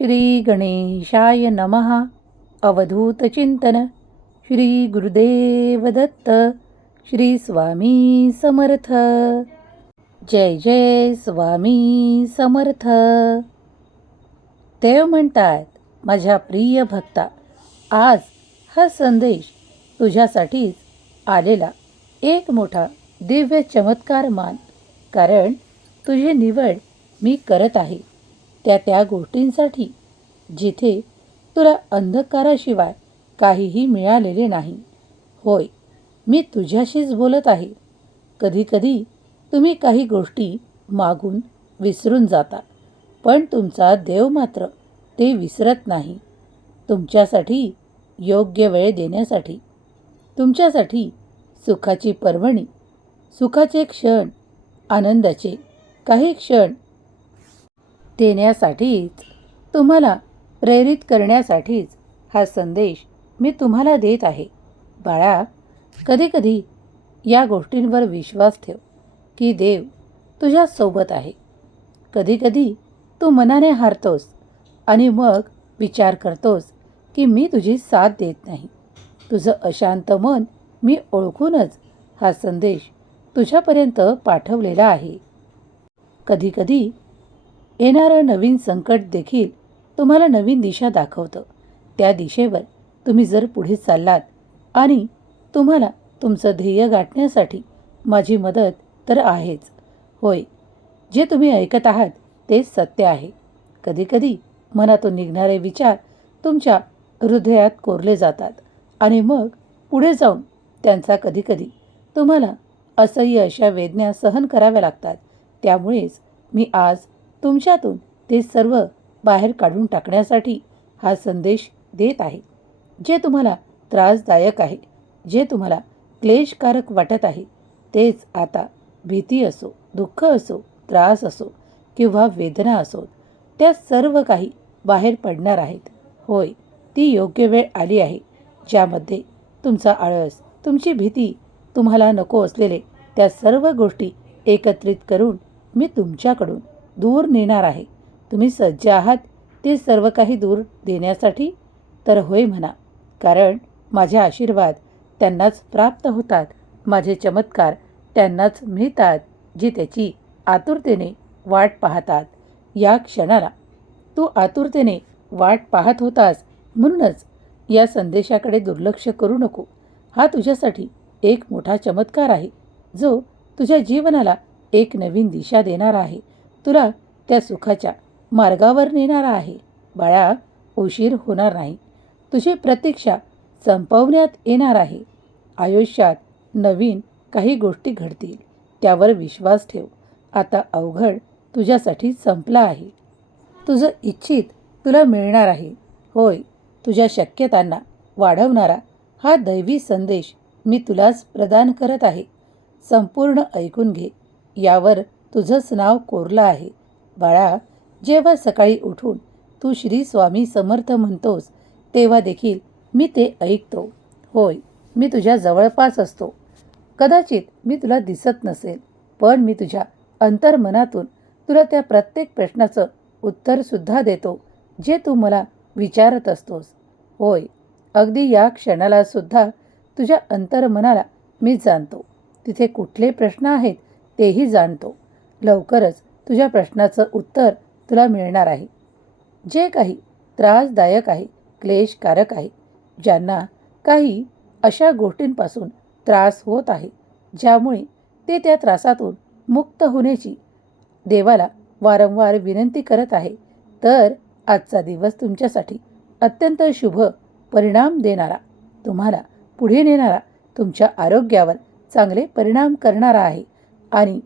श्री गणेशाय नमः. अवधूत चिंतन. श्री गुरुदेव दत्त. श्री स्वामी समर्थ. जय जय स्वामी समर्थ. देव म्हणतात, माझ्या प्रिय भक्ता, आज हा संदेश तुझ्यासाठीच आलेला एक मोठा दिव्य चमत्कार मान. कारण तुझी निवड मी करत आहे त्या गोष्टींसाठी जिथे तुला अंधकाराशिवाय काहीही मिळालेले नाही. होय, मी तुझ्याशीच बोलत आहे. कधीकधी तुम्ही काही गोष्टी मागून विसरून जाता, पण तुमचा देव मात्र ते विसरत नाही. तुमच्यासाठी योग्य वेळ देण्यासाठी, तुमच्यासाठी सुखाची पर्वणी, सुखाचे क्षण, आनंदाचे काही क्षण देण्यासाठीच, तुम्हाला प्रेरित करण्यासाठीच हा संदेश मी तुम्हाला देत आहे. बाळा, कधीकधी या गोष्टींवर विश्वास ठेव की देव तुझ्यासोबत आहे. कधीकधी तू मनाने हारतोस आणि मग विचार करतोस की मी तुझी साथ देत नाही. तुझं अशांत मन मी ओळखूनच हा संदेश तुझ्यापर्यंत पाठवलेला आहे. कधीकधी येणारं नवीन संकट देखील तुम्हाला नवीन दिशा दाखवतं. त्या दिशेवर तुम्ही जर पुढे चाललात आणि तुम्हाला तुमचं ध्येय गाठण्यासाठी माझी मदत तर आहेच. होय, जे तुम्ही ऐकत आहात ते सत्य आहे. कधीकधी मनातून निघणारे विचार तुमच्या हृदयात कोरले जातात आणि मग पुढे जाऊन त्यांचा कधीकधी तुम्हाला असह्य अशा वेदना सहन कराव्या लागतात. त्यामुळेच मी आज तुमच्यातून ते सर्व बाहेर काढून टाकण्यासाठी हा संदेश देत आहे. जे तुम्हाला त्रासदायक आहे, जे तुम्हाला क्लेशकारक वाटत आहे, तेच आता भीती असो, दुःख असो, त्रास असो किंवा वेदना असो, त्या सर्व काही बाहेर पडणार आहेत. होय, ती योग्य वेळ आली आहे ज्यामध्ये तुमचा आळस, तुमची भीती, तुम्हाला नको असलेले त्या सर्व गोष्टी एकत्रित करून मी तुमच्याकडून दूर नेणार आहे. तुम्ही सज्ज आहात ते सर्व काही दूर देण्यासाठी? तर होय म्हणा, कारण माझे आशीर्वाद त्यांनाच प्राप्त होतात, माझे चमत्कार त्यांनाच मिळतात जी त्याची आतुरतेने वाट पाहतात. या क्षणाला तू आतुरतेने वाट पाहत होतास, म्हणूनच या संदेशाकडे दुर्लक्ष करू नको. हा तुझ्यासाठी एक मोठा चमत्कार आहे जो तुझ्या जीवनाला एक नवीन दिशा देणार आहे, तुला त्या सुखाच्या मार्गावर नेणारा आहे. बाळा, उशीर होणार नाही. तुझी प्रतीक्षा संपवण्यात येणार आहे. आयुष्यात नवीन काही गोष्टी घडतील, त्यावर विश्वास ठेव. आता अवघड तुझ्यासाठी संपला आहे. तुझं इच्छित तुला मिळणार आहे. होय, तुझ्या शक्यतांना वाढवणारा हा दैवी संदेश मी तुलाच प्रदान करत आहे. संपूर्ण ऐकून घे. यावर तुझंच नाव कोरलं आहे. बाळा, जेव्हा सकाळी उठून तू श्री स्वामी समर्थ म्हणतोस, तेव्हा देखील मी ते ऐकतो. होय, मी तुझ्या जवळपास असतो. कदाचित मी तुला दिसत नसेल, पण मी तुझ्या अंतर्मनातून तुला त्या प्रत्येक प्रश्नाचं उत्तरसुद्धा देतो जे तू मला विचारत असतोस. होय, अगदी या क्षणाला सुद्धा तुझ्या अंतर्मनाला मी जाणतो. तिथे कुठले प्रश्न आहेत तेही जाणतो. लवकरच तुझ्या प्रश्नाचं उत्तर तुला मिळणार आहे. जे काही त्रासदायक आहे, क्लेशकारक आहे, ज्यांना काही अशा गोष्टींपासून त्रास होत आहे ज्यामुळे ते त्या त्रासातून मुक्त होण्याची देवाला वारंवार विनंती करत आहे, तर आजचा दिवस तुमच्यासाठी अत्यंत शुभ परिणाम देणारा, तुम्हाला पुढे नेणारा, तुमच्या आरोग्यावर चांगले परिणाम करणारा आहे आणि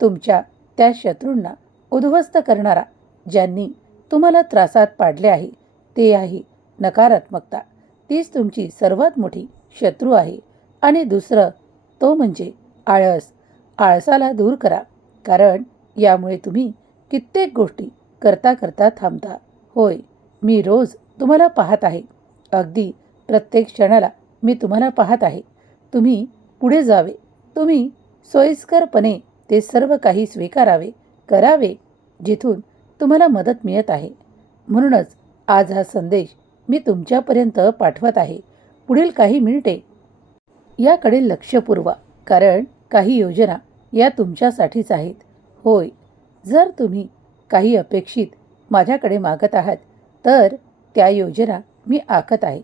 तुमच्या त्या शत्रूंना उद्ध्वस्त करणारा, ज्यांनी तुम्हाला त्रासात पाडले आहे, ते आहे नकारात्मकता. तीच तुमची सर्वात मोठी शत्रू आहे. आणि दुसरं तो म्हणजे आळस. आळसाला दूर करा, कारण यामुळे तुम्ही कित्येक गोष्टी करता करता थांबता. होय, मी रोज तुम्हाला पाहत आहे. अगदी प्रत्येक क्षणाला मी तुम्हाला पाहत आहे. तुम्ही पुढे जावे, तुम्ही सोयीस्करपणे ते सर्व काही स्वीकारावे, करावे जिथून तुम्हाला मदत मिळत आहे. म्हणूनच आज हा संदेश मी तुमच्यापर्यंत पाठवत आहे. पुढील काही मिनिटे याकडे लक्ष पुरवा, कारण काही योजना या तुमच्यासाठीच आहेत. होय, जर तुम्ही काही अपेक्षित माझ्याकडे मागत आहात, तर त्या योजना मी आखत आहे.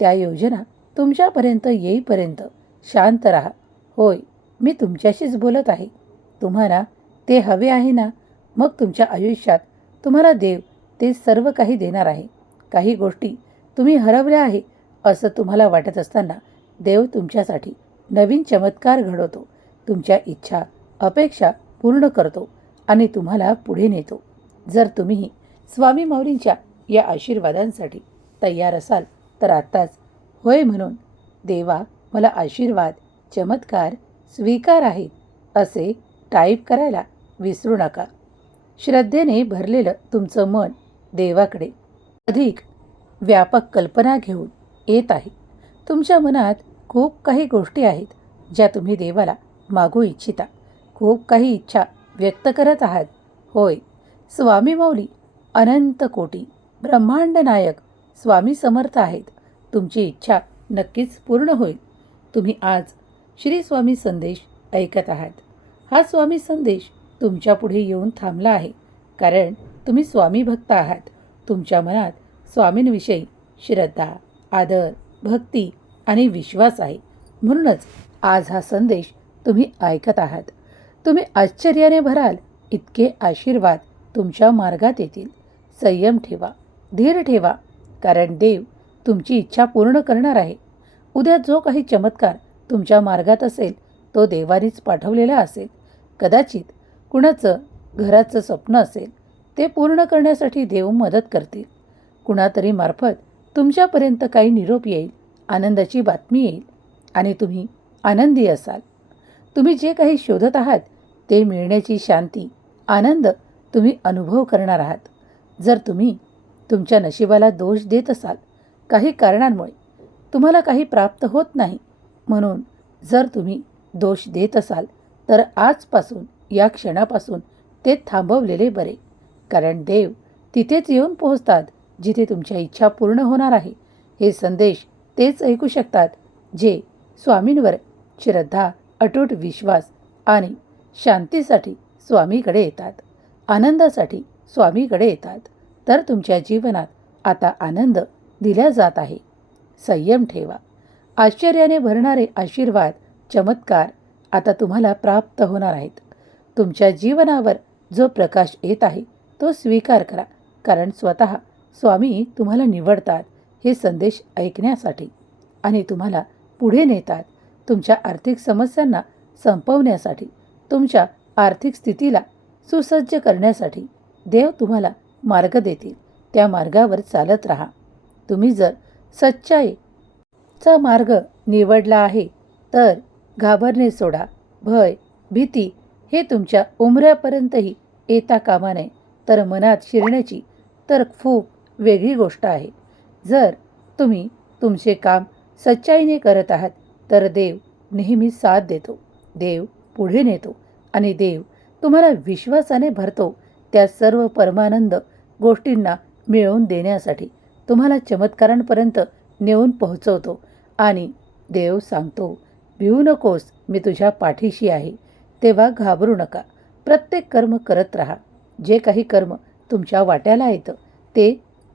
त्या योजना तुमच्यापर्यंत येईपर्यंत शांत राहा. होय, मी तुमच्याशीच बोलत आहे. तुम्हाला ते हवे आहे ना? मग तुमच्या आयुष्यात तुम्हाला देव ते सर्व काही देणार आहे. काही गोष्टी तुम्ही हरवल्या आहे असं तुम्हाला वाटत असताना देव तुमच्यासाठी नवीन चमत्कार घडवतो. तुमच्या इच्छा, अपेक्षा पूर्ण करतो आणि तुम्हाला पुढे नेतो. जर तुम्ही स्वामी माऊलींच्या या आशीर्वादांसाठी तयार असाल तर आत्ताच होय म्हणून देवा मला आशीर्वाद, चमत्कार स्वीकार आहेत असे टाईप करायला विसरू नका. श्रद्धेने भरलेलं तुमचं मन देवाकडे अधिक व्यापक कल्पना घेऊन येत आहे. तुमच्या मनात खूप काही गोष्टी आहेत ज्या तुम्ही देवाला मागू इच्छिता. खूप काही इच्छा व्यक्त करत आहात. होय, स्वामी माऊली अनंत कोटी ब्रह्मांड नायक स्वामी समर्थ आहेत. तुमची इच्छा नक्कीच पूर्ण होईल. तुम्ही आज श्री स्वामी संदेश ऐकत आहात. हा स्वामी संदेश तुमच्या पुढे येऊन थांबला आहे, कारण तुम्ही स्वामी भक्त आहात. तुमच्या मनात स्वामींविषयी श्रद्धा, आदर, भक्ती आणि विश्वास आहे. म्हणूनच आज हा संदेश तुम्ही ऐकत आहात. तुम्ही आश्चर्याने भराल इतके आशीर्वाद तुमच्या मार्गात येतील. संयम ठेवा, धीर ठेवा, कारण देव तुमची इच्छा पूर्ण करणार आहे. उद्या जो काही चमत्कार तुमच्या मार्गात असेल तो देवानीच पाठवलेला असेल. कदाचित कुणाचं घराचं स्वप्न असेल, ते पूर्ण करण्यासाठी देव मदत करतील. कुणातरी मार्फत तुमच्यापर्यंत काही निरोप येईल, आनंदाची बातमी येईल आणि तुम्ही आनंदी असाल. तुम्ही जे काही शोधत आहात ते मिळण्याची शांती, आनंद तुम्ही अनुभव करणार आहात. जर तुम्ही तुमच्या नशिबाला दोष देत असाल, काही कारणांमुळे तुम्हाला काही प्राप्त होत नाही, म्हणून जर तुम्ही दोष देत असाल तर आजपासून, या क्षणापासून ते थांबवलेले बरे. कारण देव तिथेच येऊन पोहोचतात जिथे तुमच्या इच्छा पूर्ण होणार आहे. हे संदेश तेच ऐकू शकतात जे स्वामींवर श्रद्धा, अटूट विश्वास आणि शांतीसाठी स्वामीकडे येतात, आनंदासाठी स्वामीकडे येतात. तर तुमच्या जीवनात आता आनंद दिला जात आहे. संयम ठेवा. आश्चर्याने भरणारे आशीर्वाद, चमत्कार आता तुम्हाला प्राप्त होणार आहेत. तुमच्या जीवनावर जो प्रकाश येत आहे तो स्वीकार करा, कारण स्वतः स्वामी तुम्हाला निवडतात हे संदेश ऐकण्यासाठी आणि तुम्हाला पुढे नेतात. तुमच्या आर्थिक समस्यांना संपवण्यासाठी, तुमच्या आर्थिक स्थितीला सुसज्ज करण्यासाठी देव तुम्हाला मार्ग देतील. त्या मार्गावर चालत राहा. तुम्ही जर सच्चाईचा मार्ग निवडला आहे तर घाबरणे सोडा. भय, भीती हे तुमच्या उमऱ्यापर्यंतही येता कामा नये. तर मनात शिरण्याची तर खूप वेगळी गोष्ट आहे. जर तुम्ही तुमचे काम सच्चाईने करत आहात तर देव नेहमी साथ देतो, देव पुढे नेतो आणि देव तुम्हाला विश्वासाने भरतो. त्या सर्व परमानंद गोष्टींना मिळवून देण्यासाठी तुम्हाला चमत्कारांपर्यंत नेऊन पोहोचवतो आणि देव सांगतो, भिवू नकोस, मी तुझ्या पाठीशी आहे. तेव्हा घाबरू नका. प्रत्येक कर्म करत राहा. जे काही कर्म तुमच्या वाट्याला येतं ते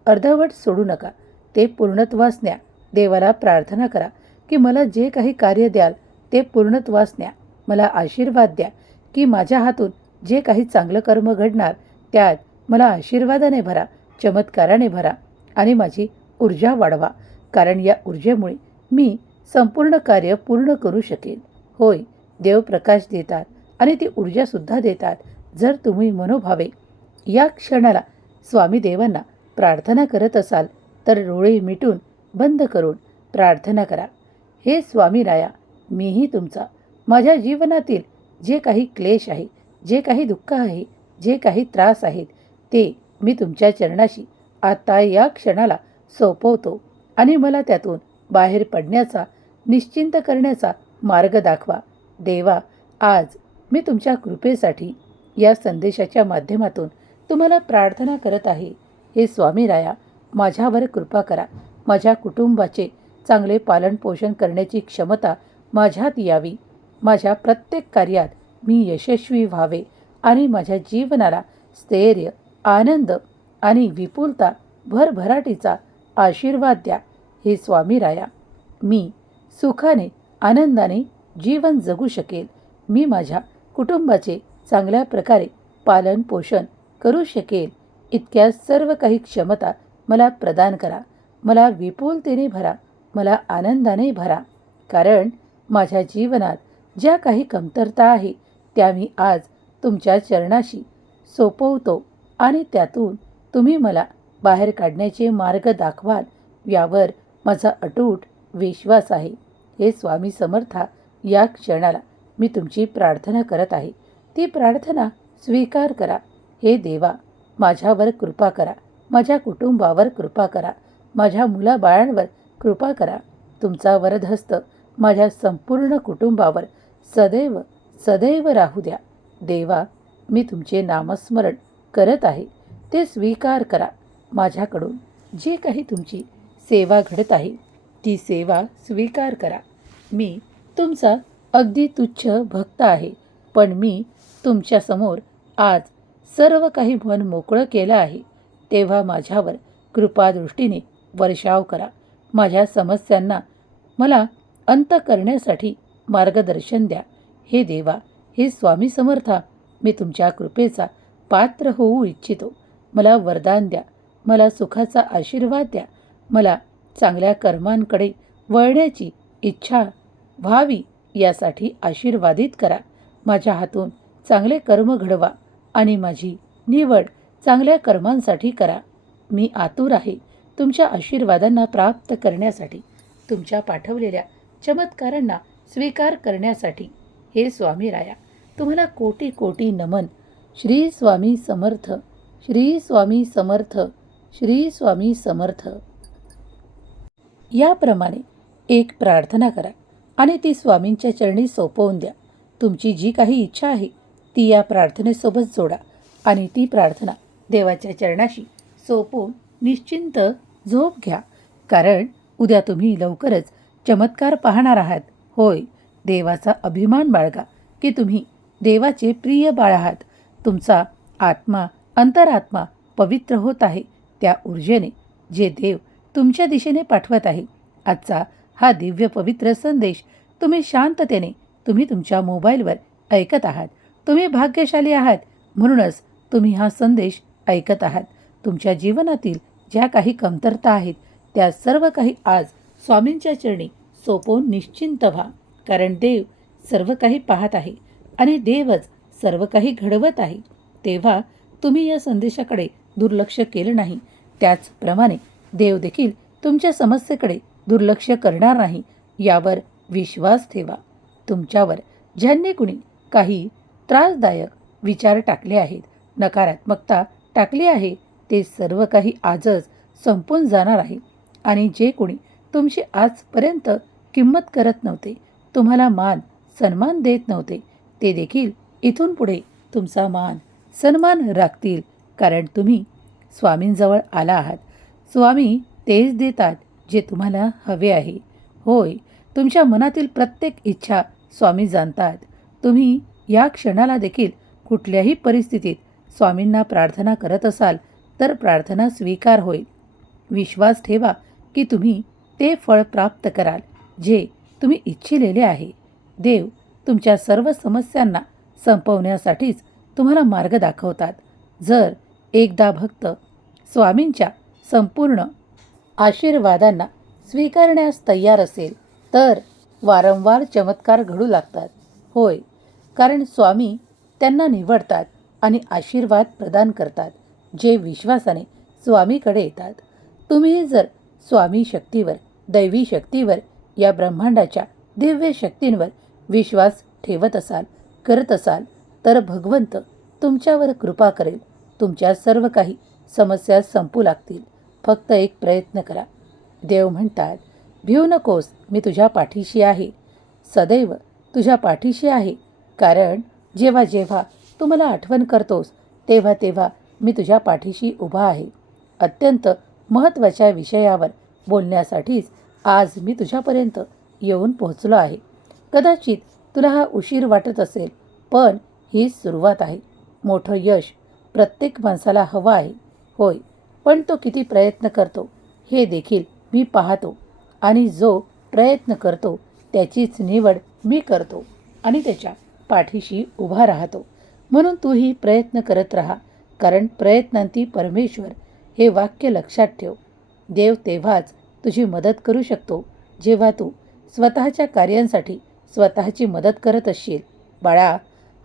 अर्धवट सोडू नका. ते पूर्णत्वास न्या. देवाला प्रार्थना करा की मला जे काही कार्य द्याल ते पूर्णत्वास न्या. मला आशीर्वाद द्या की माझ्या हातून जे काही चांगलं कर्म घडणार त्यात मला आशीर्वादाने भरा, चमत्काराने भरा आणि माझी ऊर्जा वाढवा, कारण या ऊर्जेमुळे मी संपूर्ण कार्य पूर्ण करू शकेन. होय, देव प्रकाश देतात आणि ती ऊर्जासुद्धा देतात. जर तुम्ही मनोभावे या क्षणाला स्वामी देवांना प्रार्थना करत असाल तर डोळे मिटून बंद करून प्रार्थना करा. हे स्वामीराया, मीही तुमचा, माझ्या जीवनातील जे काही क्लेश आहे, जे काही दुःख आहे, जे काही त्रास आहेत ते मी तुमच्या चरणाशी आता या क्षणाला सोपवतो आणि मला त्यातून बाहेर पडण्याचा, निश्चिंत करण्याचा मार्ग दाखवा. देवा, आज मी तुमच्या कृपेसाठी या संदेशाच्या माध्यमातून तुम्हाला प्रार्थना करत आहे. हे स्वामीराया, माझ्यावर कृपा करा. माझ्या कुटुंबाचे चांगले पालनपोषण करण्याची क्षमता माझ्यात यावी. माझ्या प्रत्येक कार्यात मी यशस्वी व्हावे आणि माझ्या जीवनाला स्थैर्य, आनंद आणि विपुलता, भरभराटीचा आशीर्वाद द्या. हे स्वामीराया, मी सुखाने, आनंदाने जीवन जगू शकेल. मी माझ्या कुटुंबाचे चांगल्या प्रकारे पालन पोषण करू शकेल. इतक्या सर्व काही क्षमता मला प्रदान करा. मला विपुलतेने भरा. मला आनंदाने भरा. कारण माझ्या जीवनात ज्या काही कमतरता आहे त्या मी आज तुमच्या चरणाशी सोपवतो आणि त्यातून तुम्ही मला बाहेर काढण्याचे मार्ग दाखवाल यावर माझा अटूट विश्वास आहे. हे स्वामी समर्था, या क्षणाला मी तुमची प्रार्थना करत आहे. ती प्रार्थना स्वीकार करा. हे देवा, माझ्यावर कृपा करा. माझ्या कुटुंबावर कृपा करा. माझ्या मुलाबाळांवर कृपा करा. तुमचा वरदहस्त माझ्या संपूर्ण कुटुंबावर सदैव सदैव राहू द्या. देवा, मी तुमचे नामस्मरण करत आहे ते स्वीकार करा. माझ्याकडून जे काही तुमची सेवा घडत आहे ती सेवा स्वीकार करा. मी तुमचा अगदी तुच्छ भक्त आहे, पण मी तुमच्यासमोर आज सर्व काही मन मोकळं केलं आहे. तेव्हा माझ्यावर कृपादृष्टीने वर्षाव करा. माझ्या समस्यांना मला अंत करण्यासाठी मार्गदर्शन द्या. हे देवा, हे स्वामी समर्था, मी तुमच्या कृपेचा पात्र होऊ इच्छितो. मला वरदान द्या. मला सुखाचा आशीर्वाद द्या. मला चांगल्या कर्मांकडे वळण्याची इच्छा व्हावी यासाठी आशीर्वादित करा. माझ्या हातून चांगले कर्म घडवा आणि माझी निवड चांगल्या कर्मांसाठी करा. मी आतुर आहे तुमच्या आशीर्वादांना प्राप्त करण्यासाठी, तुमच्या पाठवलेल्या चमत्कारांना स्वीकार करण्यासाठी. हे स्वामीराया, तुम्हाला कोटी कोटी नमन. श्री स्वामी समर्थ, श्री स्वामी समर्थ, श्री स्वामी समर्थ. याप्रमाणे एक प्रार्थना करा आणि ती स्वामींच्या चरणी सोपवून द्या. तुमची जी काही इच्छा आहे ती या प्रार्थनेसोबत जोडा आणि ती प्रार्थना देवाच्या चरणाशी सोपवून निश्चिंत झोप घ्या. कारण उद्या तुम्ही लवकरच चमत्कार पाहणार आहात. होय, देवाचा अभिमान बाळगा की तुम्ही देवाचे प्रिय बाळ आहात. तुमचा आत्मा, अंतरात्मा पवित्र होत आहे त्या ऊर्जेने जे देव तुमच्या दिशेने पाठवत आहे. आजचा हा दिव्य पवित्र संदेश तुम्ही शांततेने तुम्ही तुमच्या मोबाईलवर ऐकत आहात. तुम्ही भाग्यशाली आहात, म्हणूनच तुम्ही हा संदेश ऐकत आहात. तुमच्या जीवनातील ज्या काही कमतरता आहेत त्या सर्व काही आज स्वामींच्या चरणी सोपवून निश्चिंत व्हा. कारण देव सर्व काही पाहत आहे आणि देवच सर्व काही घडवत आहे. तेव्हा तुम्ही या संदेशाकडे दुर्लक्ष केलं नाही. त्याचप्रमाणे देव देखील तुमच्या समस्येकडे दुर्लक्ष करणार नाही यावर विश्वास ठेवा. तुमच्यावर ज्यांनी कुणी काही त्रासदायक विचार टाकले आहेत, नकारात्मकता टाकली आहे, ते सर्व काही आजच संपून जाणार आहे. आणि जे कोणी तुमची आजपर्यंत किंमत करत नव्हते, तुम्हाला मान सन्मान देत नव्हते, ते देखील इथून पुढे तुमचा मान सन्मान राखतील. कारण तुम्ही स्वामींजवळ आला आहात. स्वामी तेच देतात जे तुम्हाला हवे आहे. होय, तुमच्या मनातील प्रत्येक इच्छा स्वामी जाणतात. तुम्ही या क्षणाला देखील कुठल्याही परिस्थितीत स्वामींना प्रार्थना करत असाल तर प्रार्थना स्वीकार होईल. विश्वास ठेवा की तुम्ही ते फळ प्राप्त कराल जे तुम्ही इच्छिलेले आहे. देव तुमच्या सर्व समस्यांना संपवण्यासाठीच तुम्हाला मार्ग दाखवतात. जर एकदा भक्त स्वामींच्या संपूर्ण आशीर्वादांना स्वीकारण्यास तयार असेल तर वारंवार चमत्कार घडू लागतात. होय, कारण स्वामी त्यांना निवडतात आणि आशीर्वाद प्रदान करतात जे विश्वासाने स्वामीकडे येतात. तुम्ही जर स्वामी शक्तीवर, दैवी शक्तीवर, या ब्रह्मांडाच्या दिव्य शक्तींवर विश्वास ठेवत असाल, करत असाल तर भगवंत तुमच्यावर कृपा करेल. तुमच्या सर्व काही समस्या संपू लागतील. फक्त एक प्रयत्न करा. देव म्हणतात, भिवू नकोस, मी तुझ्या पाठीशी आहे, सदैव तुझ्या पाठीशी आहे. कारण जेव्हा जेव्हा तू मला आठवण करतोस तेव्हा तेव्हा मी तुझ्या पाठीशी उभा आहे. अत्यंत महत्त्वाच्या विषयावर बोलण्यासाठीच आज मी तुझ्यापर्यंत येऊन पोहोचलो आहे. कदाचित तुला हा उशीर वाटत असेल, पण ही सुरुवात आहे. मोठं यश प्रत्येक माणसाला हवं आहे, होय, पण तो किती प्रयत्न करतो हे देखील मी पाहतो. आणि जो प्रयत्न करतो त्याचीच निवड मी करतो आणि त्याच्या पाठीशी उभा राहतो. म्हणून तूही प्रयत्न करत राहा, कारण प्रयत्नांती परमेश्वर हे वाक्य लक्षात ठेव. देव तेव्हाच तुझी मदत करू शकतो जेव्हा तू स्वतःच्या कार्यांसाठी स्वतःची मदत करत असशील. बाळा,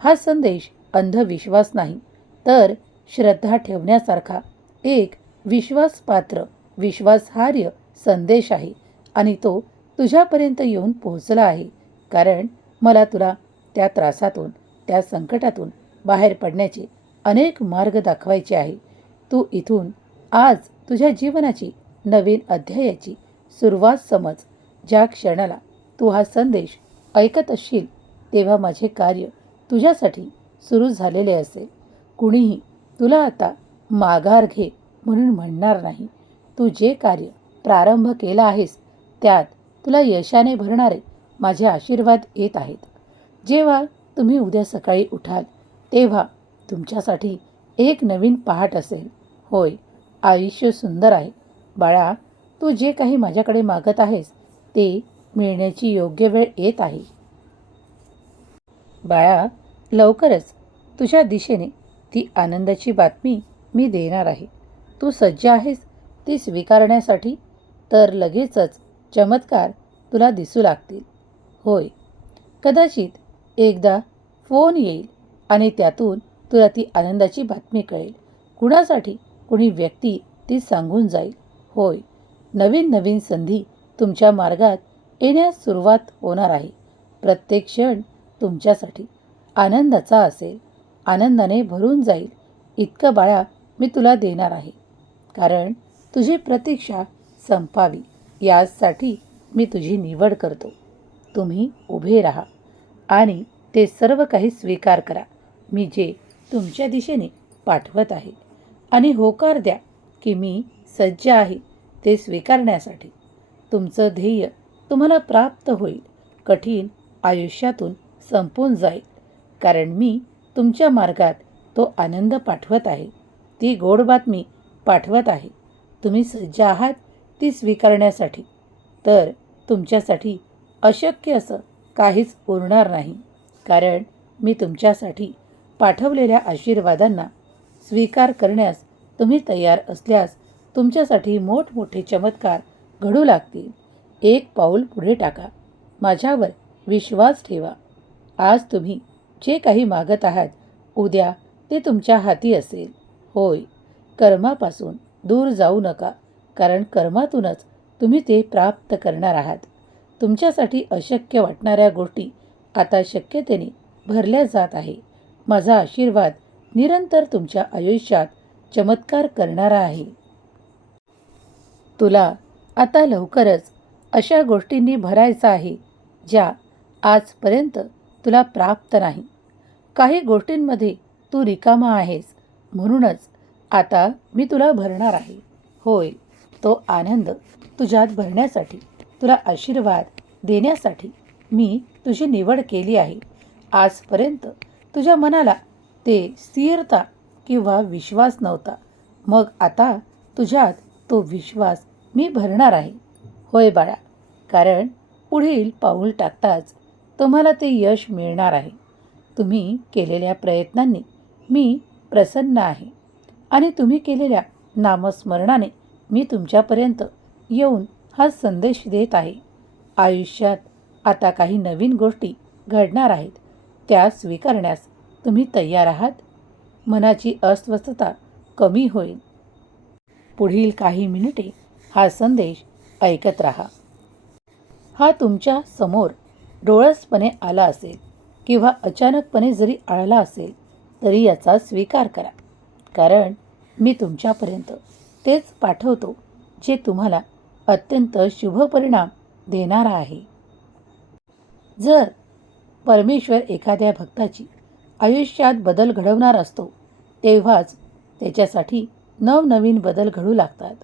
हा संदेश अंधविश्वास नाही, तर श्रद्धा ठेवण्यासारखा एक विश्वासपात्र, विश्वासार्ह संदेश आहे. आणि तो तुझ्यापर्यंत येऊन पोहोचला आहे, कारण मला तुला त्या त्रासातून, त्या संकटातून बाहेर पडण्याचे अनेक मार्ग दाखवायचे आहे. तू इथून आज तुझ्या जीवनाची नवीन अध्यायाची सुरुवात समज. ज्या क्षणाला तू हा संदेश ऐकत असशील तेव्हा माझे कार्य तुझ्यासाठी सुरू झालेले असेल. कुणीही तुला आता माघार घे म्हणून म्हणणार नाही. तू जे कार्य प्रारंभ केला आहेस त्यात तुला यशाने भरणारे माझे आशीर्वाद येत आहेत. जेव्हा तुम्ही उद्या सकाळी उठाल तेव्हा तुमच्यासाठी एक नवीन पहाट असेल. होय, आयुष्य सुंदर आहे. बाळा, तू जे काही माझ्याकडे मागत आहेस ते मिळण्याची योग्य वेळ येत आहे. बाळा, लवकरच तुझ्या दिशेने ती आनंदाची बातमी मी देणार आहे. तू सज्ज आहेस ती स्वीकारण्यासाठी? तर लगेचच चमत्कार तुला दिसू लागतील. होय, कदाचित एकदा फोन येईल आणि त्यातून तुला ती आनंदाची बातमी कळेल. कुणासाठी कुणी व्यक्ती ती सांगून जाईल. होय, नवीन नवीन संधी तुमच्या मार्गात येण्यास सुरुवात होणार आहे. प्रत्येक क्षण तुमच्यासाठी आनंदाचा असेल, आनंदाने भरून जाईल. इतकं बाळा मी तुला देणार आहे, कारण तुझी प्रतीक्षा संपावी यासाठी मी तुझी निवड करतो. तुम्ही उभे राहा आणि ते सर्व काही स्वीकार करा मी जे तुमच्या दिशेने पाठवत आहे. आणि होकार द्या की मी सज्ज आहे ते स्वीकारण्यासाठी. तुमचं ध्येय तुम्हाला प्राप्त होईल. कठीण आयुष्यातून संपून जाईल, कारण मी तुमच्या मार्गात तो आनंद पाठवत आहे, ती गोड बातमी पाठवत आहे. तुम्ही सज्ज आहात ती स्वीकारण्यासाठी. तर तुमच्यासाठी अशक्य असं काहीच उरणार नाही, कारण मी तुमच्यासाठी पाठवलेल्या आशीर्वादांना स्वीकार करण्यास तुम्ही तयार असल्यास तुमच्यासाठी मोठमोठे चमत्कार घडू लागतील. एक पाऊल पुढे टाका. माझ्यावर विश्वास ठेवा. आज तुम्ही जे काही मागत आहात उद्या ते तुमच्या हाती असेल. होय, कर्मापासून दूर जाऊ नका, कारण कर्मातूनच तुम्ही ते प्राप्त करणार आहात. तुमच्यासाठी अशक्य वाटणाऱ्या गोष्टी आता शक्यतेने भरल्या जात आहे. माझा आशीर्वाद निरंतर तुमच्या आयुष्यात चमत्कार करणारा आहे. तुला आता लवकरच अशा गोष्टींनी भरायचं आहे ज्या आजपर्यंत तुला प्राप्त नाही. काही गोष्टींमध्ये तू रिकामा आहेस, म्हणूनच आता मी तुला भरणार आहे. होय, तो आनंद तुझ्यात भरण्यासाठी, तुला आशीर्वाद देण्यासाठी मी तुझी निवड केली आहे. आजपर्यंत तुझ्या मनाला ते स्थिरता किंवा विश्वास नव्हता, मग आता तुझ्यात तो विश्वास मी भरणार आहे. होय बाळा, कारण पुढील पाऊल टाकताच तुम्हाला ते यश मिळणार आहे. तुम्ही केलेल्या प्रयत्नांनी मी प्रसन्न आहे आणि तुम्ही केलेल्या नामस्मरणाने मी तुमच्यापर्यंत येऊन हा संदेश देत आहे. आयुष्यात आता काही नवीन गोष्टी घडणार आहेत, त्या स्वीकारण्यास तुम्ही तयार आहात. मनाची अस्वस्थता कमी होईल. पुढील काही मिनिटे हा संदेश ऐकत राहा. हा तुमच्या समोर डोळसपणे आला असेल किंवा अचानकपणे जरी आला असेल तरी याचा स्वीकार करा, कारण मी तुमच्यापर्यंत तेच पाठवतो जे तुम्हाला अत्यंत शुभ परिणाम देणारा आहे. जर परमेश्वर एखाद्या भक्ताची आयुष्यात बदल घडवणार असतो तेव्हाच त्याच्यासाठी नवनवीन बदल घडू लागतात.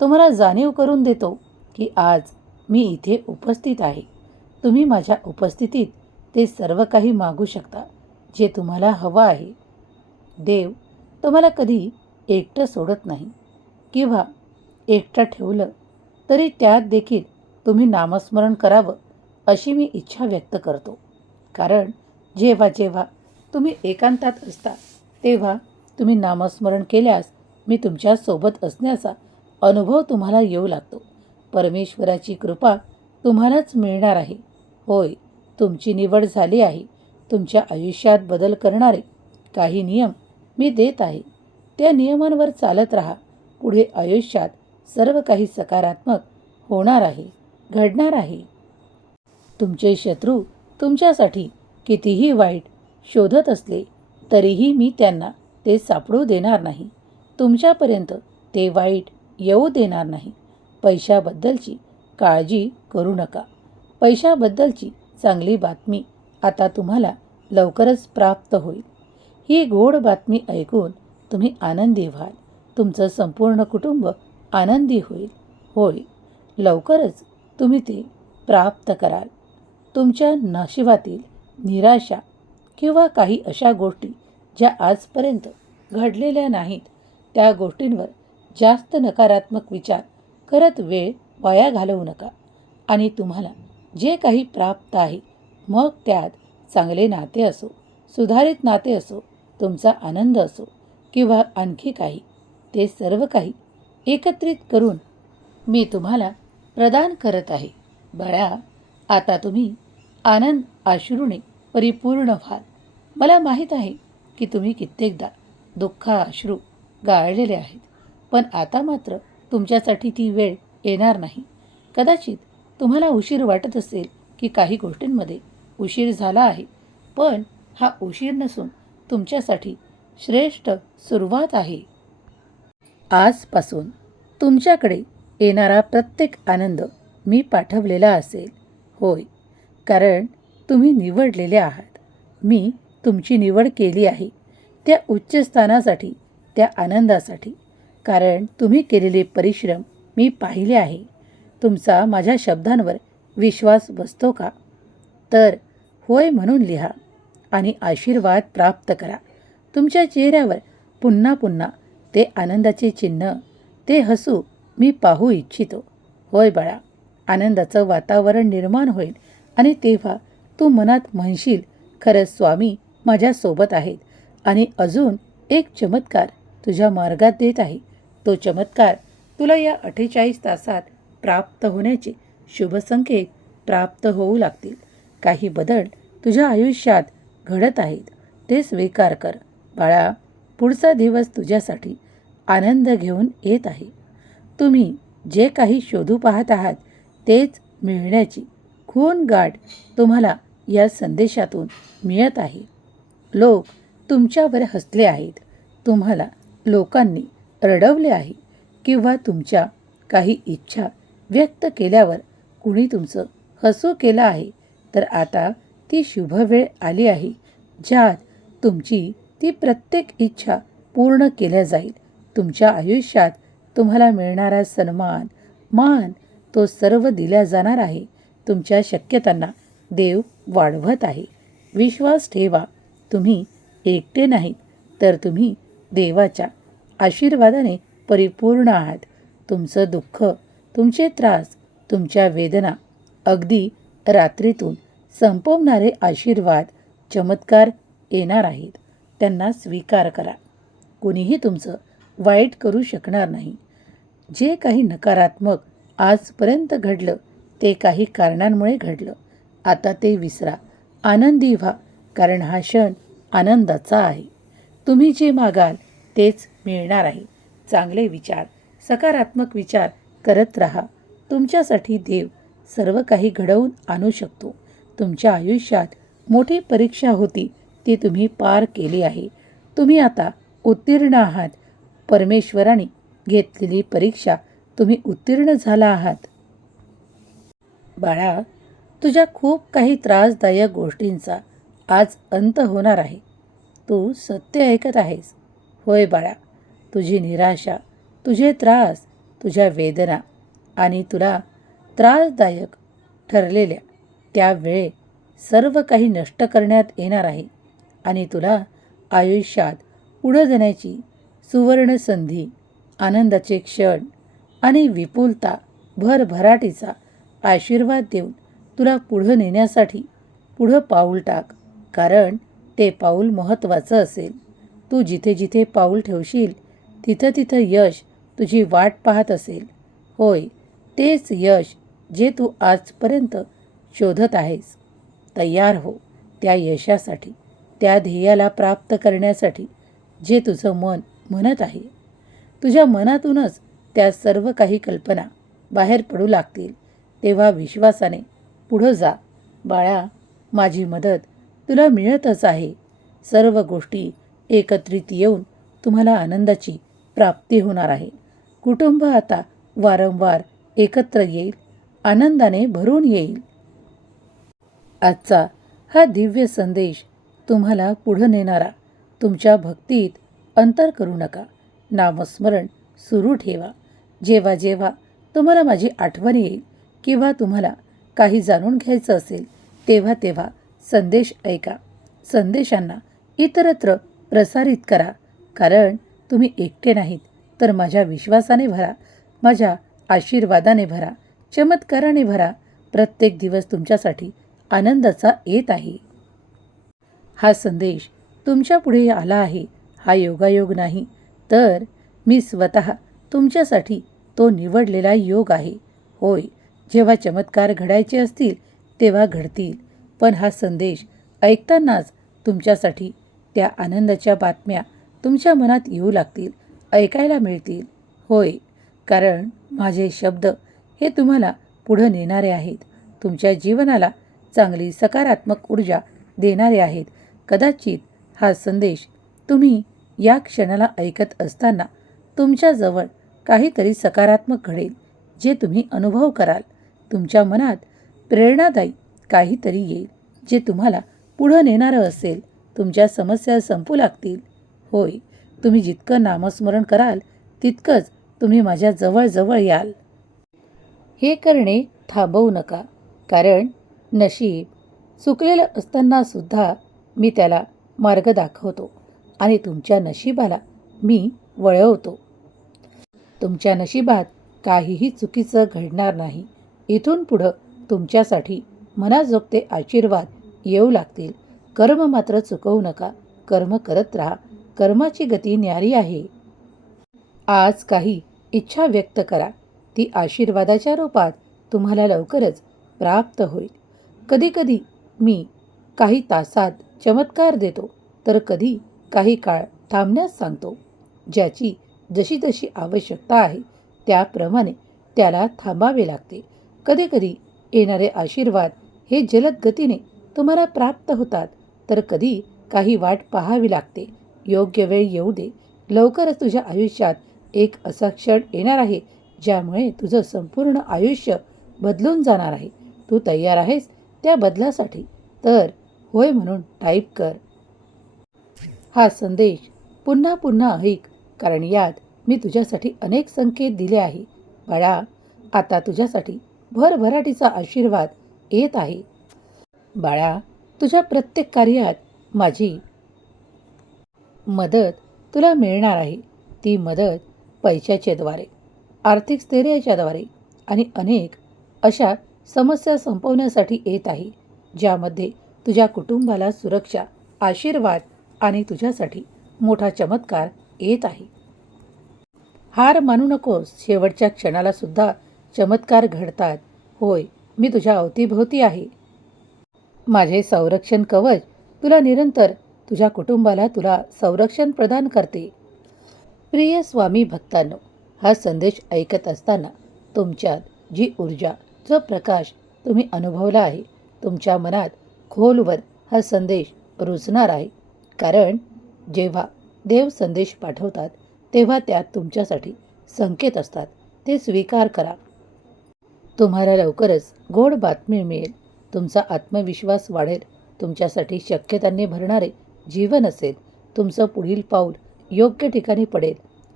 तुम्हाला जाणीव करून देतो की आज मी इथे उपस्थित आहे. तुम्ही माझ्या उपस्थितीत ते सर्व काही मागू शकता जे तुम्हाला हवं आहे. देव तुम्हाला कधी एकटं सोडत नाही किंवा एकटं ठेवलं तरी त्यात देखील तुम्ही नामस्मरण करावं अशी मी इच्छा व्यक्त करतो. कारण जेव्हा जेव्हा तुम्ही एकांतात असता तेव्हा तुम्ही नामस्मरण केल्यास मी तुमच्यासोबत असण्याचा अनुभव तुम्हाला येऊ लागतो. परमेश्वराची कृपा तुम्हालाच मिळणार आहे. होय, तुमची निवड झाली आहे. तुमच्या आयुष्यात बदल करणारे काही नियम मी देत आहे. त्या नियमांवर चालत राहा. पुढे आयुष्यात सर्व काही सकारात्मक होणार आहे, घडणार आहे. तुमचे शत्रू तुमच्यासाठी कितीही वाईट शोधत असले तरीही मी त्यांना ते सापडू देणार नाही. तुमच्यापर्यंत ते वाईट येऊ देणार नाही. पैशाबद्दलची काळजी करू नका. पैशाबद्दलची चांगली बातमी आता तुम्हाला लवकरच प्राप्त होईल. ही गोड बातमी ऐकून तुम्ही आनंदी व्हाल. तुमचं संपूर्ण कुटुंब आनंदी होईल. होय, लवकरच तुम्ही ते प्राप्त कराल. तुमच्या नशिबातील निराशा किंवा काही अशा गोष्टी ज्या आजपर्यंत घडलेल्या नाहीत त्या गोष्टींवर जास्त नकारात्मक विचार करत वेळ वाया घालवू नका. आणि तुम्हाला जे काही प्राप्त आहे मग त्यात चांगले नाते असो, सुधारित नाते असो, तुमचा आनंद असो किंवा आणखी काही, ते सर्व काही एकत्रित करून मी तुम्हाला प्रदान करत आहे. बाळा, आता तुम्ही आनंद अश्रूने परिपूर्ण व्हाल. मला माहीत आहे की तुम्ही कित्येकदा दुःखाश्रू गाळलेले आहेत. पण आता मात्र तुमच्यासाठी ती वेळ येणार नाही. कदाचित तुम्हाला उशीर वाटत असेल की काही गोष्टींमध्ये उशीर झाला आहे. पण हा उशीर नसून तुमच्यासाठी श्रेष्ठ सुरुवात आहे. आजपासून तुमच्याकडे येणारा प्रत्येक आनंद मी पाठवलेला असेल. होय, कारण तुम्ही निवडलेले आहात. मी तुमची निवड केली आहे त्या उच्च स्थानासाठी, त्या आनंदासाठी. कारण तुम्ही केलेले परिश्रम मी पाहिले आहे. तुमचा माझ्या शब्दांवर विश्वास बसतो का? तर होय म्हणून लिहा आणि आशीर्वाद प्राप्त करा. तुमच्या चेहऱ्यावर पुन्हा पुन्हा ते आनंदाचे चिन्ह, ते हसू मी पाहू इच्छितो. होय बाळा, आनंदाचं वातावरण निर्माण होईल आणि तेव्हा तू मनात म्हणशील, खरंच स्वामी माझ्यासोबत आहेत आणि अजून एक चमत्कार तुझ्या मार्गात देत आहे. तो चमत्कार तुला या 48 तासात प्राप्त होण्याचे शुभसंकेत प्राप्त होऊ लागतील. काही बदल तुझ्या आयुष्यात घडत आहेत, ते स्वीकार कर. बाळा, पुढचा दिवस तुझ्यासाठी आनंद घेऊन येत आहे. तुम्ही जे काही शोधू पाहत आहात तेच मिळण्याची खून गाठ तुम्हाला या संदेशातून मिळत आहे. लोक तुमच्यावर हसले आहेत, तुम्हाला लोकांनी रडवले आहे किंवा तुमच्या काही इच्छा व्यक्त केल्यावर कुणी तुमचं हसू केलं आहे. तर आता ती शुभ वेळ आली आहे ज्यात तुमची ती प्रत्येक इच्छा पूर्ण केल्या जाईल. तुमच्या आयुष्यात तुम्हाला मिळणारा सन्मान, मान, तो सर्व दिला जाणार आहे. तुमच्या शक्यतांना देव वाढवत आहे. विश्वास ठेवा, तुम्ही एकटे नाहीत, तर तुम्ही देवाच्या आशीर्वादाने परिपूर्ण आहात. तुमचं दुःख, तुमचे त्रास, तुमच्या वेदना अगदी रात्रीतून संपवणारे आशीर्वाद, चमत्कार येणार आहेत. त्यांना स्वीकार करा. कुणीही तुमचं वाईट करू शकणार नाही. जे काही नकारात्मक आजपर्यंत घडलं ते काही कारणांमुळे घडलं. आता ते विसरा. आनंदी व्हा, कारण हा क्षण आनंदाचा आहे. तुम्ही जे मागाल तेच मिळणार आहे. चांगले विचार, सकारात्मक विचार करत राहा. तुमच्यासाठी देव सर्व काही घडवून आणू शकतो. तुमच्या आयुष्यात मोठी परीक्षा होती, ती तुम्ही पार केली आहे. तुम्ही आता उत्तीर्ण आहात. परमेश्वराने घेतलेली परीक्षा तुम्ही उत्तीर्ण झाला आहात. बाळा, तुझ्या खूप काही त्रासदायक गोष्टींचा आज अंत होणार आहे. तू सत्य ऐकत आहेस. होय बाळा, तुझी निराशा, तुझे त्रास, तुझ्या वेदना आणि तुला त्रासदायक ठरलेल्या त्या वेळे सर्व काही नष्ट करण्यात येणार आहे आणि तुला आयुष्यात पुढं जाण्याची सुवर्ण संधी, आनंदाचे क्षण आणि विपुलता भरभराटीचा आशीर्वाद देऊन तुला पुढं नेण्यासाठी पुढं पाऊल टाक. कारण ते पाऊल महत्त्वाचं असेल. तू जिथे जिथे पाऊल ठेवशील तिथं तिथं यश तुझी वाट पाहत असेल. होय, तेच यश जे तू आजपर्यंत शोधत आहेस. तयार हो त्या यशासाठी, त्या ध्येयाला प्राप्त करण्यासाठी जे तुझं मन म्हणत आहे. तुझ्या मनातूनच त्या सर्व काही कल्पना बाहेर पडू लागतील. तेव्हा विश्वासाने पुढं जा. बाळा, माझी मदत तुला मिळतच आहे. सर्व गोष्टी एकत्रित येऊन तुम्हाला आनंदाची प्राप्ती होणार आहे. कुटुंब आता वारंवार एकत्र येईल, आनंदाने भरून येईल. आजचा हा दिव्य संदेश तुम्हाला पुढं नेणारा. तुमच्या भक्तीत अंतर करू नका. नामस्मरण सुरू ठेवा. जेव्हा जेव्हा तुम्हाला माझी आठवण येईल किंवा तुम्हाला काही जाणून घ्यायचं असेल तेव्हा तेव्हा संदेश ऐका. संदेशांना इतरत्र प्रसारित करा. कारण तुम्ही एकटे नाहीत, तर माझ्या विश्वासाने भरा, माझ्या आशीर्वादाने भरा, चमत्काराने भरा. प्रत्येक दिवस तुमच्यासाठी आनंदाचा येत आहे. हा संदेश तुमच्या पुढे आला आहे हा योगायोग नाही, तर मी स्वतः तुमच्यासाठी तो निवडलेला योग आहे. होय, जेव्हा चमत्कार घडायचे असतील तेव्हा घडतील, पण हा संदेश ऐकतानाच तुमच्यासाठी त्या आनंदाच्या बातम्या तुमच्या मनात येऊ लागतील, ऐकायला मिळतील. होय, कारण माझे शब्द हे तुम्हाला पुढं नेणारे आहेत. तुमच्या जीवनाला चांगली सकारात्मक ऊर्जा देणारे आहेत. कदाचित हा संदेश तुम्ही या क्षणाला ऐकत असताना तुमच्याजवळ काहीतरी सकारात्मक घडेल, जे तुम्ही अनुभव कराल. तुमच्या मनात प्रेरणादायी काहीतरी येईल, जे तुम्हाला पुढं नेणारं असेल. तुमच्या समस्या संपू लागतील. होय, तुम्ही जितकं नामस्मरण कराल तितकंच तुम्ही माझ्या जवळ याल. हे करणे थांबवू नका, कारण नशीब चुकलेलं असताना सुद्धा मी त्याला मार्ग दाखवतो आणि तुमच्या नशिबाला मी वळवतो. तुमच्या नशिबात काहीही चुकीचं घडणार नाही. इथून पुढं तुमच्यासाठी मनाजोगते आशीर्वाद येऊ लागतील. कर्म मात्र चुकवू नका. कर्म करत राहा. कर्माची गती न्यारी आहे. आज काही इच्छा व्यक्त करा. ती आशीर्वादाच्या रूपात तुम्हाला लवकरच प्राप्त होईल. कधी कधी मी काही तासात चमत्कार देतो, तर कधी काही काळ थांबण्यास सांगतो. ज्याची जशी जशी आवश्यकता आहे त्याप्रमाणे त्याला थांबावे लागते. कधी कधी येणारे आशीर्वाद हे जलद गतीने तुम्हाला प्राप्त होतात, तर कधी काही वाट पाहावी लागते. योग्य वेळ येऊ दे. लवकरच तुझ्या आयुष्यात एक असा क्षण येणार आहे ज्यामुळे तुझं संपूर्ण आयुष्य बदलून जाणार आहे. तू तयार आहेस त्या बदलासाठी? तर होय म्हणून टाईप कर. हा संदेश पुन्हा पुन्हा ऐक, कारण यात मी तुझ्यासाठी अनेक संकेत दिले आहे. बाळा, आता तुझ्यासाठी भरभराटीचा आशीर्वाद येत आहे. बाळा, तुझ्या प्रत्येक कार्यात माझी मदत तुला मिळणार आहे. ती मदत पैशाच्या द्वारे, आर्थिक स्थैर्याच्या द्वारे आणि अनेक अशा समस्या संपवण्यासाठी येत आहे, ज्यामध्ये तुझ्या कुटुंबाला सुरक्षा, आशीर्वाद आणि तुझ्यासाठी मोठा चमत्कार येत आहे. हार मानू नकोस. शेवटच्या क्षणाला सुद्धा चमत्कार घडतात. होय, मी तुझ्या अवतीभोवती आहे. माझे संरक्षण कवच तुला निरंतर, तुझ्या कुटुंबाला तुला संरक्षण प्रदान करते. प्रिय स्वामी भक्तांनो, हा संदेश ऐकत असताना तुमच्यात जी ऊर्जा, जो प्रकाश तुम्ही अनुभवला आहे, तुमच्या मनात खोलवर हा संदेश रुजणार आहे. कारण जेव्हा देव संदेश पाठवतात तेव्हा त्यात तुमच्यासाठी संकेत असतात. ते स्वीकार करा. तुम्हाला लवकरच गोड बातमी मिळेल. तुमचा आत्मविश्वास वाढेल. तुमच्यासाठी शक्यतांनी भरणारे जीवन असेल. तुमचं पुढील पाऊल योग्य ठिकाणी पडेल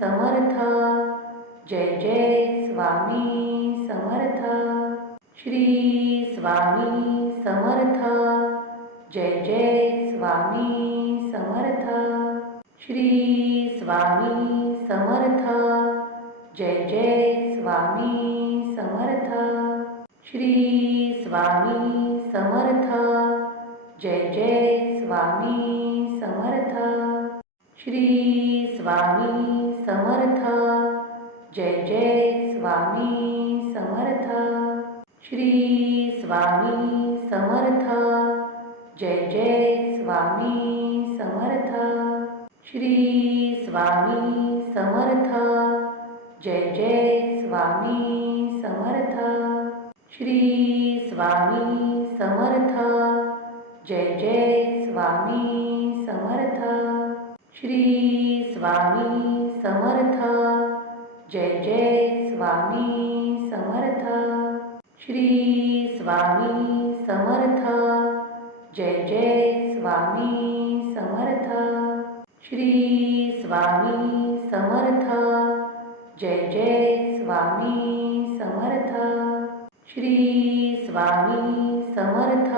समर्थ. जय जय स्वामी समर्थ. श्री स्वामी समर्थ. जय जय स्वामी समर्थ. श्री स्वामी समर्थ. जय जय स्वामी समर्थ. श्री स्वामी समर्थ. जय जय स्वामी समर्थ. श्री स्वामी समर्थ. जय जय स्वामी समर्थ. श्री स्वामी समर्थ. जय जय स्वामी समर्थ. श्री स्वामी समर्थ. जय जय स्वामी समर्थ. श्री स्वामी समर्थ. जय जय स्वामी समर्थ. श्री स्वामी समर्थ. जय जय स्वामी समर्थ. श्री स्वामी समर्थ. जय जय स्वामी समर्थ. श्री स्वामी समर्थ. जय जय स्वामी समर्थ. श्री स्वामी समर्थ.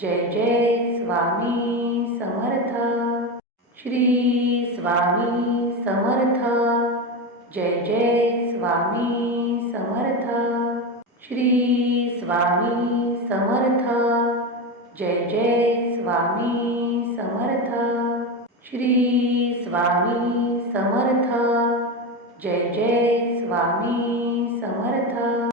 जय जय स्वामी समर्थ. श्री स्वामी समर्थ. जय जय स्वामी समर्थ. श्री स्वामी समर्थ. जय जय स्वामी समर्थ. श्री स्वामी समर्थ. जय जय स्वामी समर्थ.